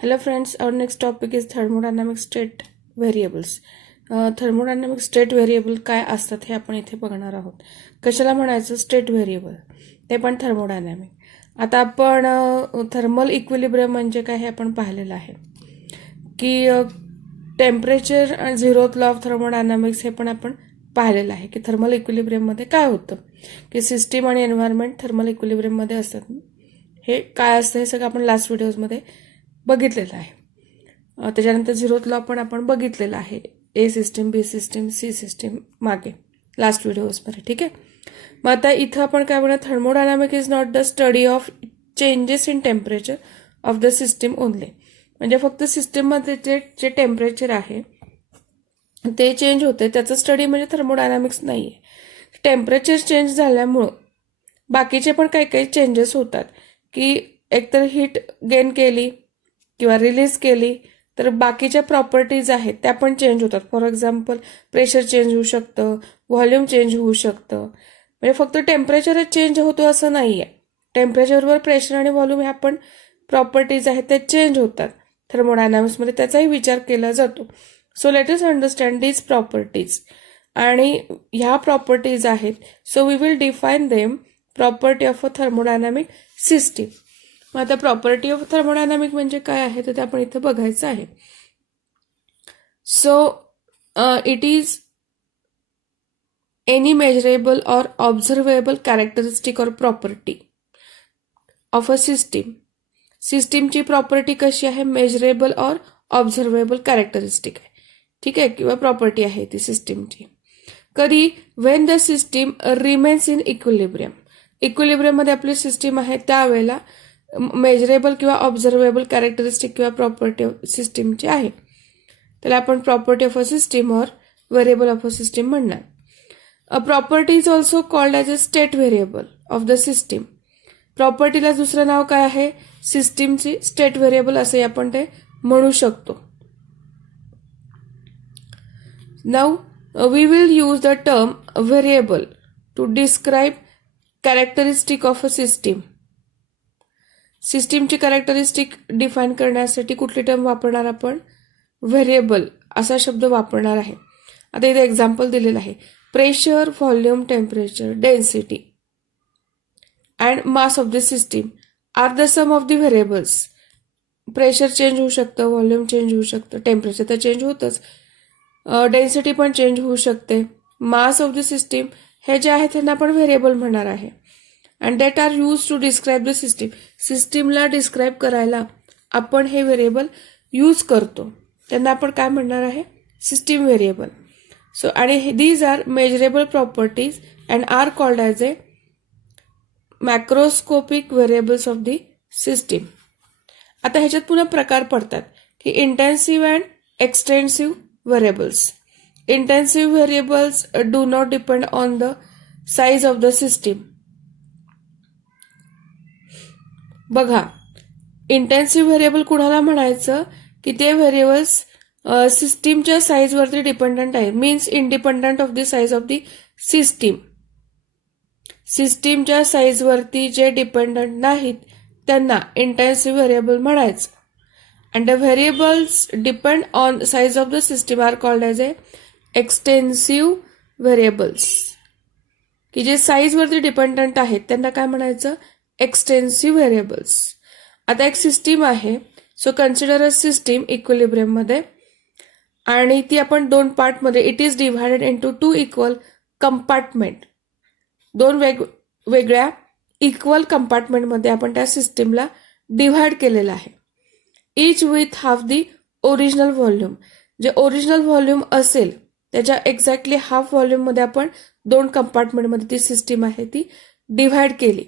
Hello friends, our next topic is thermodynamic state variables. Thermodynamic state variable काय असतात हे आपण इथे बघणार आहोत. कशाला म्हणायचं स्टेट व्हेरिएबल, ते पण थर्मोडायनॅमिक. आता आपण थर्मल इक्विलिब्रियम म्हणजे काय हे आपण पाहिलेलं आहे की टेम्परेचर आणि झिरोथ लॉ ऑफ थर्मोडायनॅमिक्स हे पण आपण पाहिलेलं आहे की थर्मल इक्विलिब्रियममध्ये काय होतं की सिस्टीम आणि एन्व्हायरमेंट थर्मल इक्विलिब्रियममध्ये असतात. हे काय असतं हे सगळं आपण लास्ट व्हिडिओजमध्ये बघितलेलं आहे. त्याच्यानंतर झिरोथ लॉ पण आपण बघितलेला आहे, A system, B system, C system मागे लास्ट व्हिडिओजमध्ये. ठीक आहे. मग आता इथं आपण काय म्हणूया, thermodynamic is not the study of changes in temperature of the system only. म्हणजे फक्त सिस्टीममध्ये जे टेम्परेचर आहे ते चेंज होते त्याचं स्टडी म्हणजे थर्मोडायनॅमिक्स नाही आहे. टेम्परेचर चेंज झाल्यामुळं बाकीचे पण काही काही चेंजेस होतात की एकतर हीट गेन केली किंवा रिलीज केली तर बाकीच्या प्रॉपर्टीज आहेत त्या पण चेंज होतात. फॉर एक्झाम्पल प्रेशर चेंज होऊ शकतं, व्हॉल्यूम चेंज होऊ शकतं. म्हणजे फक्त टेम्परेचरच चेंज होतो असं नाही आहे. टेम्परेचरवर प्रेशर आणि व्हॉल्यूम ह्या पण प्रॉपर्टीज आहेत त्या चेंज होतात. थर्मोडायनॅमिक्समध्ये त्याचाही विचार केला जातो. So let us understand these properties. आणि ह्या प्रॉपर्टीज आहेत, so we will define them property of a thermodynamic system. मग आता प्रॉपर्टी ऑफ थर्मोडायनॅमिक म्हणजे काय आहे तर ते आपण इथे बघायचं आहे. So it is any measurable or observable characteristic or property of a system. सिस्टीमची प्रॉपर्टी कशी आहे, मेजरेबल ऑर ऑब्झर्वेबल कॅरेक्टरिस्टिक आहे. ठीक आहे, किंवा प्रॉपर्टी आहे ती सिस्टीमची. कधी when the system remains in equilibrium. इक्विलिब्रियममध्ये आपली सिस्टीम आहे त्यावेळेला मेजरेबल किंवा ऑब्झर्वेबल कॅरेक्टरिस्टिक किंवा प्रॉपर्टी सिस्टीमची आहे, त्याला आपण property of a system or variable of a system म्हणणार. A property is also called as a state variable of the system. प्रॉपर्टीला दुसरं नाव काय आहे, सिस्टीमची स्टेट व्हेरिएबल असे आपण ते म्हणू शकतो. Now we will use the term variable to describe characteristic of a system. सिस्टीमची कॅरेक्टरिस्टिक डिफाईन करण्यासाठी कुठली टर्म वापरणार आपण, व्हेरिएबल असा शब्द वापरणार आहे. आता इथे एक्झाम्पल दिलेलं आहे, pressure, volume, temperature, density and mass of the system are the some of the variables. Pressure change होऊ शकतं, व्हॉल्यूम चेंज होऊ शकतं, टेम्परेचर तर चेंज होतच, डेन्सिटी पण चेंज होऊ शकते, मास ऑफ द सिस्टीम हे जे आहे त्यांना आपण व्हेरिएबल म्हणणार आहे. And that are use to describe the system. सिस्टीमला डिस्क्राईब करायला आपण हे व्हेरिएबल यूज करतो, त्यांना आपण काय म्हणणार आहे, सिस्टीम व्हेरिएबल. सो आणि these are measurable properties and are called as a macroscopic variables of the system. आता ह्याच्यात पुन्हा प्रकार पडतात की intensive and extensive variables. Intensive variables do not depend on the size of the system. बघा, intensive variable कुणाला म्हणायचं की ते व्हेरिएबल्स सिस्टीमच्या साईजवरती डिपेंडंट आहे, means independent of the size of the system. सिस्टीमच्या साईजवरती जे डिपेंडंट नाहीत त्यांना इंटेन्सिव्ह व्हेरिएबल म्हणायचं. And the variables depend on size of the system are called as a extensive variables. की जे साईजवरती डिपेंडंट आहेत त्यांना काय म्हणायचं, एक्सटेन्सिव्ह व्हेरिएबल्स. आता एक सिस्टीम आहे, सो कन्सिडर अ सिस्टीम इक्विलिब्रियममध्ये, आणि ती आपण दोन पार्टमध्ये, it is divided into two equal compartment. दोन वेगवेगळ्या इक्वल कंपार्टमेंटमध्ये आपण त्या सिस्टीमला डिव्हाइड केलेलं आहे. Each with half the original volume. जे ओरिजिनल व्हॉल्यूम असेल त्याच्या एक्झॅक्टली हाफ व्हॉल्यूममध्ये आपण दोन कंपार्टमेंटमध्ये ती सिस्टीम आहे ती डिव्हाइड केली.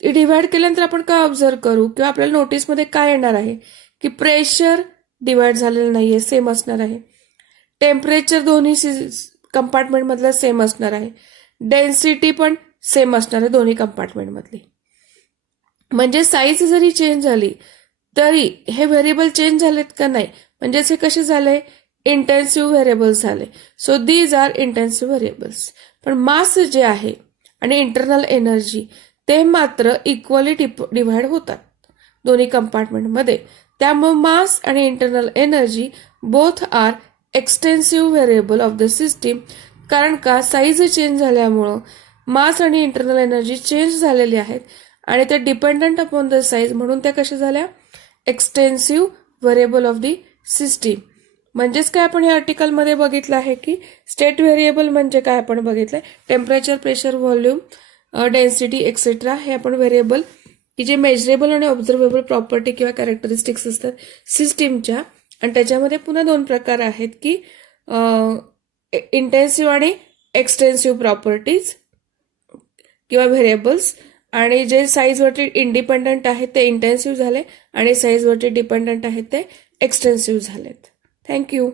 ती डिव्हाइड केल्यानंतर आपण काय ऑब्झर्व करू किंवा आपल्याला नोटीसमध्ये काय येणार आहे की प्रेशर डिव्हाइड झालेलं नाहीये, सेम असणार आहे. टेम्परेचर दोन्ही कंपार्टमेंटमधलं सेम असणार आहे. डेन्सिटी पण सेम असणार आहे दोन्ही कंपार्टमेंटमधली. म्हणजे साईज जरी चेंज झाली तरी हे व्हेरिएबल चेंज झालेत का नाही, म्हणजेच हे कसे झाले, इंटेन्सिव्ह व्हेरिएबल्स झाले. So these are intensive variables. पण मास जे आहे आणि इंटरनल एनर्जी ते मात्र इक्वली डिव्हाइड होतात दोन्ही कंपार्टमेंटमध्ये. त्यामुळे मास आणि internal energy both are extensive variable of the system. कारण का साईज चेंज झाल्यामुळं मास आणि इंटरनल एनर्जी चेंज झालेली आहेत आणि ते डिपेंडंट अपॉन द साईज, म्हणून त्या कशा झाल्या, extensive variable of the system. म्हणजेच काय आपण या आर्टिकलमध्ये बघितलं आहे की स्टेट व्हेरिएबल म्हणजे काय आपण बघितलंय, temperature, pressure, volume, density etcetera हे आपण व्हेरिएबल की जे मेजरेबल आणि ऑब्झर्वेबल प्रॉपर्टी किंवा कॅरेक्टरिस्टिक्स असतात सिस्टीमच्या. आणि त्याच्यामध्ये पुन्हा दोन प्रकार आहेत की इंटेन्सिव्ह आणि एक्सटेन्सिव्ह प्रॉपर्टीज किंवा व्हेरिएबल्स. आणि जे साईजवरती इंडिपेंडंट आहेत ते इंटेन्सिव्ह झाले आणि साईजवरती डिपेंडंट आहेत ते एक्सटेन्सिव्ह झालेत. थँक्यू.